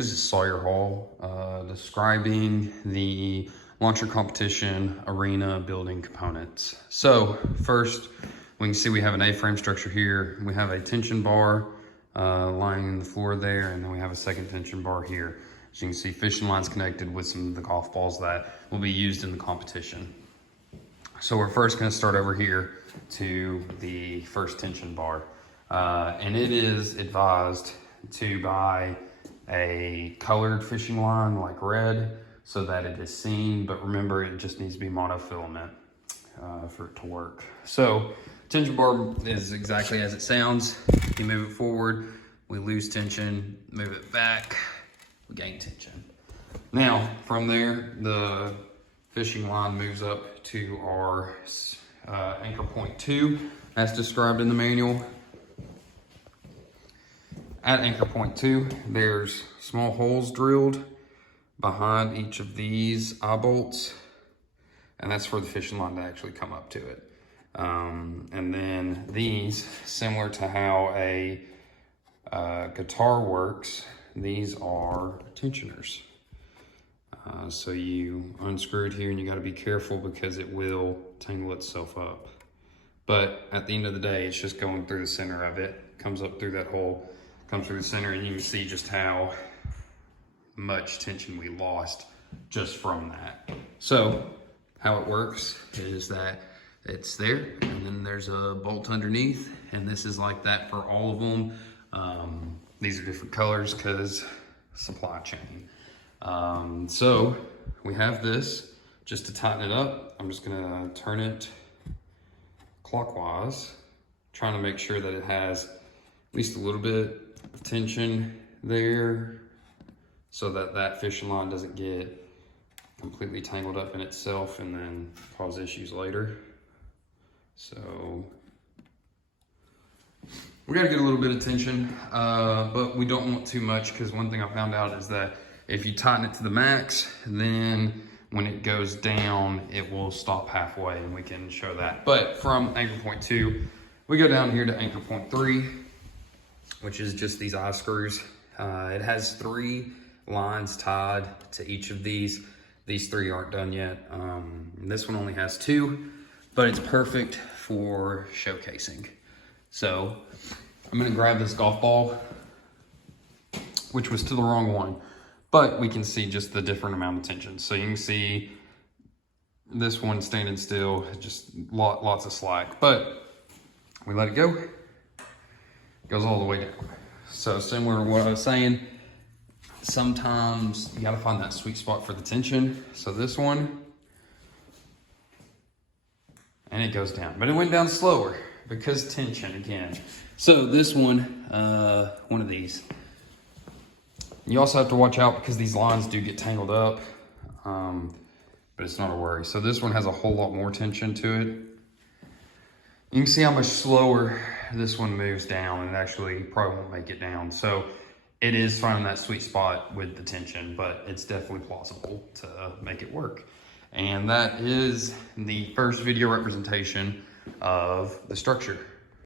This is Sawyer Hall describing the launcher competition arena building components. So first, we can see we have an A-frame structure here. We have a tension bar lying in the floor there, and then we have a second tension bar here. As you can see, fishing lines connected with some of the golf balls that will be used in the competition. So we're first going to start over here to the first tension bar. And it is advised to buy a colored fishing line like red so that it is seen, but remember it just needs to be monofilament for it to work. So tension bar is exactly as it sounds. You move it forward, we lose tension, move it back, we gain tension. Now from there, the fishing line moves up to our anchor point 2 as described in the manual. At anchor point 2, there's small holes drilled behind each of these eye bolts, and that's for the fishing line to actually come up to it. And then these, similar to how a guitar works, these are tensioners. So you unscrew it here and you got to be careful because it will tangle itself up. But at the end of the day, it's just going through the center of it, comes up through that hole, comes through the center, and you can see just how much tension we lost just from that. So how it works is that it's there, and then there's a bolt underneath, and this is like that for all of them. These are different colors because supply chain. So we have this. Just to tighten it up, I'm just gonna turn it clockwise, trying to make sure that it has at least a little bit of tension there so that that fishing line doesn't get completely tangled up in itself and then cause issues later. So we got to get a little bit of tension, but we don't want too much, because one thing I found out is that if you tighten it to the max, then when it goes down, it will stop halfway, and we can show that. But from anchor point 2, we go down here to anchor point 3, which is just these eye screws. It has 3 lines tied to each of these. These 3 aren't done yet. This one only has 2, but it's perfect for showcasing. So I'm gonna grab this golf ball, which was to the wrong one, but we can see just the different amount of tension. So you can see this one standing still, just lots of slack, but we let it go. Goes all the way down. So similar to what I was saying, sometimes you gotta find that sweet spot for the tension. So this one, and it goes down, but it went down slower because tension again. So this one of these. You also have to watch out because these lines do get tangled up, but it's not a worry. So this one has a whole lot more tension to it. You can see how much slower this one moves down, and actually probably won't make it down. So it is finding that sweet spot with the tension, but it's definitely plausible to make it work. And that is the first video representation of the structure.